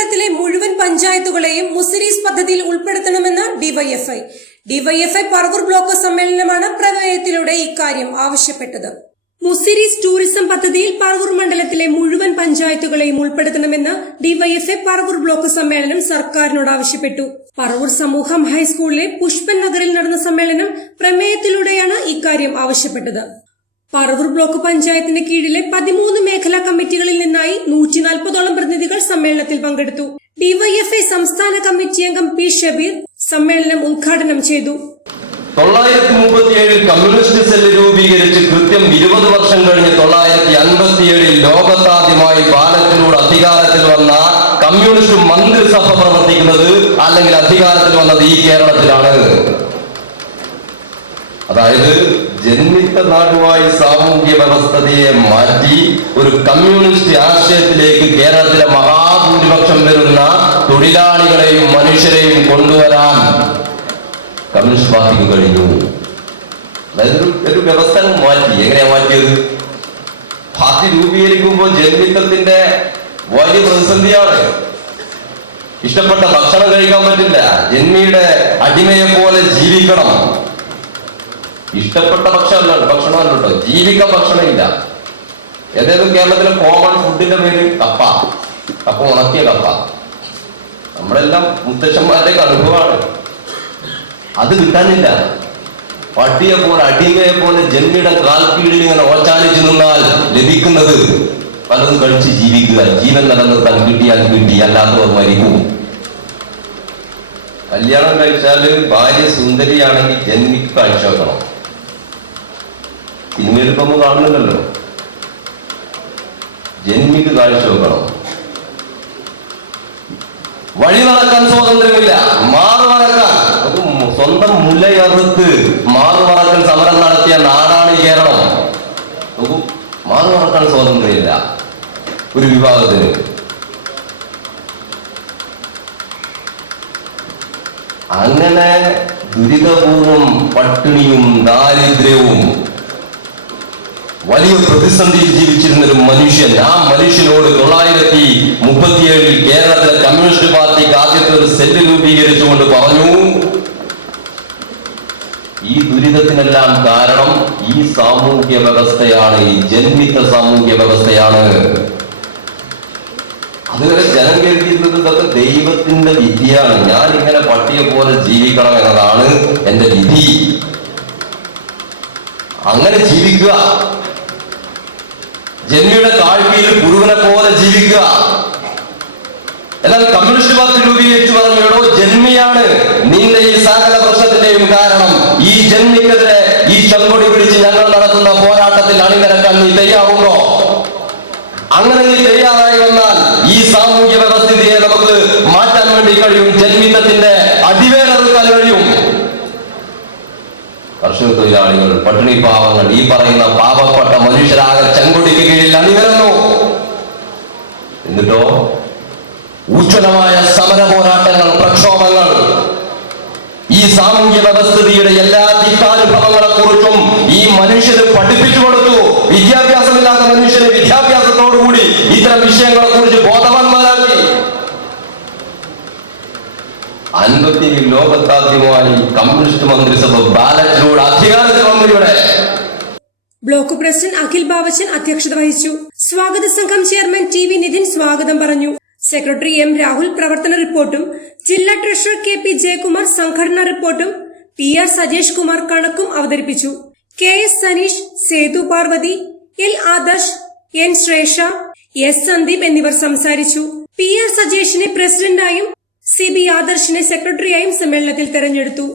മണ്ഡലത്തിലെ മുഴുവൻ പഞ്ചായത്തുകളെയും മുസിരീസ് പദ്ധതിയിൽ ഉൾപ്പെടുത്തണമെന്ന് ഡിവൈഎഫ്ഐ പറവൂർ ബ്ലോക്ക് സമ്മേളനമാണ് പ്രമേയത്തിലൂടെ ഇക്കാര്യം ആവശ്യപ്പെട്ടത്. മുസിരീസ് ടൂറിസം പദ്ധതിയിൽ പറവൂർ മണ്ഡലത്തിലെ മുഴുവൻ പഞ്ചായത്തുകളെയും ഉൾപ്പെടുത്തണമെന്ന് ഡിവൈഎഫ്ഐ പറവൂർ ബ്ലോക്ക് സമ്മേളനം സർക്കാരിനോട് ആവശ്യപ്പെട്ടു. പറവൂർ സമൂഹം ഹൈസ്കൂളിലെ പുഷ്പൻ നഗറിൽ നടന്ന സമ്മേളനം പ്രമേയത്തിലൂടെയാണ് ഇക്കാര്യം ആവശ്യപ്പെട്ടത്. പറവൂർ ബ്ലോക്ക് പഞ്ചായത്തിന് കീഴിലെ 13 മേഖലാ കമ്മിറ്റികളിൽ നിന്നായി 140ഓളം പ്രതിനിധികൾ സമ്മേളനത്തിൽ പങ്കെടുത്തു. ഡിവൈഎഫ്ഐ സംസ്ഥാന കമ്മിറ്റി അംഗം പി ഷബീർ സമ്മേളനം ഉദ്ഘാടനം ചെയ്തു. 937 കമ്മ്യൂണിസ്റ്റ് സെല്ല് രൂപീകരിച്ച് കൃത്യം 20 വർഷം കഴിഞ്ഞ് 957 ലോകത്താദ്യമായി ബാലറ്റിലൂടെ അധികാരത്തിൽ വന്ന കമ്മ്യൂണിസ്റ്റ് മന്ത്രിസഭ പ്രവർത്തിക്കുന്നത് അല്ലെങ്കിൽ അധികാരത്തിൽ വന്നത് ഈ കേരളത്തിലാണ്. അതായത് ജന്മിത്ത നാടുമായി സാമൂഹ്യ വ്യവസ്ഥയെ മാറ്റി ഒരു കമ്മ്യൂണിസ്റ്റ് ആശയത്തിലേക്ക് കേരളത്തിലെ മഹാഭൂരിപക്ഷം വരുന്ന തൊഴിലാളികളെയും മനുഷ്യരെയും കൊണ്ടുവരാൻ കമ്മ്യൂണിസ്റ്റ് പാർട്ടിക്ക് കഴിഞ്ഞു. അതായത് ഒരു വ്യവസ്ഥ മാറ്റി. എങ്ങനെയാ മാറ്റിയത്? പാർട്ടി രൂപീകരിക്കുമ്പോൾ ജന്മിത്തത്തിന്റെ വലിയ പ്രതിസന്ധിയാണ്. ഇഷ്ടപ്പെട്ട ഭക്ഷണം കഴിക്കാൻ പറ്റില്ല. ജന്മിയുടെ അടിമയെ പോലെ ജീവിക്കണം. ഇഷ്ടപ്പെട്ട ഭക്ഷണമല്ലോ, ജീവിക്കാൻ ഭക്ഷണമില്ല. ഏതേതും കേരളത്തിലെ കോമൺ ഫുഡിന്റെ പേര് കപ്പ ഉണക്കിയ കപ്പ. നമ്മളെല്ലാം മുത്തശ്ശന്മാരുടെ അനുഭവമാണ്. അത് കിട്ടാനില്ല. പട്ടിയെ പോലെ അടിമയെ പോലെ ജന്മിയുടെ കാൽക്കീഴിൽ ഇങ്ങനെ ഓച്ചാനിച്ചു നിന്നാൽ ലഭിക്കുന്നത് പലതും കഴിച്ച് ജീവിക്കുക. ജീവൻ നിലനിർത്താൻ കിട്ടിയാൽ കിട്ടി, അല്ലാത്തവർ മരിക്കും. കല്യാണം കഴിച്ചാല് ഭാര്യ സുന്ദരിയാണെങ്കിൽ ജന്മിക്ക് കാഴ്ച വെക്കണം. പിന്നീട് കാണുന്നുണ്ടല്ലോ, ജന്മിക്ക് കാഴ്ച വെക്കണം. വഴി നടക്കാൻ സ്വാതന്ത്ര്യമില്ല. മാറുമറക്കാൻ സ്വന്തം മുല്ലയറുത്ത് മാറുമറക്കൽ സമരം നടത്തിയ നാടാണ് ഈ കേരളം. മാറുമറക്കാൻ സ്വാതന്ത്ര്യമില്ല ഒരു വിഭാഗത്തിന്. അങ്ങനെ ദുരിതപൂർവം പട്ടിണിയും ദാരിദ്ര്യവും വലിയ പ്രതിസന്ധിയിൽ ജീവിച്ചിരുന്ന ഒരു മനുഷ്യൻ, ആ മനുഷ്യനോട് 937 കേരളത്തിലെ കമ്മ്യൂണിസ്റ്റ് പാർട്ടിക്ക് ആദ്യത്തെ ഒരു സെല്ല് രൂപീകരിച്ചുകൊണ്ട് പറഞ്ഞു, ഈ ദുരിതത്തിനെല്ലാം കാരണം ഈ സാമൂഹ്യ വ്യവസ്ഥയാണ്, ഈ ജന്മിത്ത സാമൂഹ്യ വ്യവസ്ഥയാണ്. അതുവരെ ജനം കരുതിയിരുന്നത് ഇതൊക്കെ ദൈവത്തിന്റെ വിധിയാണ്. ഞാൻ ഇങ്ങനെ പട്ടിയെ പോലെ ജീവിക്കണം എന്നതാണ് എന്റെ വിധി. അങ്ങനെ ജീവിക്കുക, ജന്മിയുടെ കാഴ്ചയിൽ പുരുവനെ പോലെ ജീവിക്കുക. എന്നാൽ കമ്മ്യൂണിസ്റ്റ് പാർട്ടി രൂപീകരിച്ചു പറഞ്ഞോ, ജന്മിയാണ് നിന്റെ ഈ സകല പ്രശ്നത്തിന്റെയും കാരണം. ഈ ജന്മിക്കെതിരെ ഈ ചെങ്കൊടി പിടിച്ച് ഞങ്ങൾ നടത്തുന്ന പോരാട്ടത്തിൽ അണിനിരക്കാൻ നീ തയ്യാറുണ്ടോ? അങ്ങനെ നീ തയ്യാറായി വന്നാൽ ഈ സാമൂഹ്യ വ്യവസ്ഥിതിയെ നമുക്ക് മാറ്റാൻ വേണ്ടി കഴിയും. ജന്മിത്തത്തിന്റെ അടിവേറെടുക്കാൻ കഴിയും. കർഷക തൊഴിലാളികൾ, പട്ടിണി പാവങ്ങൾ, ഈ പറയുന്ന പാവപ്പെട്ട മനുഷ്യരാകെ ചെങ്കൊടിക്ക് കീഴിൽ അണിനിരന്നു. എന്നിട്ടോ ഉജ്ജ്വലമായ സമര പോരാട്ടങ്ങൾ, പ്രക്ഷോഭങ്ങൾ, ഈ സാമൂഹ്യ വ്യവസ്ഥിതിയുടെ എല്ലാ ദിക്കാനുഭവങ്ങളെ കുറിച്ചും ഈ മനുഷ്യന് പഠിപ്പിച്ചു കൊടുത്തു. വിദ്യാഭ്യാസമില്ലാത്ത മനുഷ്യന് വിദ്യാഭ്യാസത്തോടുകൂടി ഇത്തരം വിഷയങ്ങളെ കുറിച്ച് ബോധവാന്മാരാക്കി. 57 ലോകത്താദ്യമായി കമ്മ്യൂണിസ്റ്റ് മന്ത്രിസഭ ബാലറ്റിലൂടെ അധികാരത്തിൽ വന്നവരുടെ ബ്ലോക്ക് പ്രസിഡന്റ് അഖിൽ ബാവച്ചൻ അധ്യക്ഷത വഹിച്ചു. സ്വാഗത സംഘം ചെയർമാൻ ടി.വി. നിതിൻ സ്വാഗതം പറഞ്ഞു. Secretary M. രാഹുൽ പ്രവർത്തന റിപ്പോർട്ടും, ജില്ലാ ട്രഷറർ കെ.പി. ജയകുമാർ സംഘടനാ റിപ്പോർട്ടും, പി.ആർ. സജേഷ് കുമാർ കണക്കും അവതരിപ്പിച്ചു. K S. Saneesh, Sethu Parvathi, L. Adarsh, N. Shresha, S. Sandeep എന്നിവർ സംസാരിച്ചു. പി.ആർ. സജേഷിനെ പ്രസിഡന്റായും സി.ബി. ആദർശിനെ സെക്രട്ടറിയായും സമ്മേളനത്തിൽ തെരഞ്ഞെടുത്തു.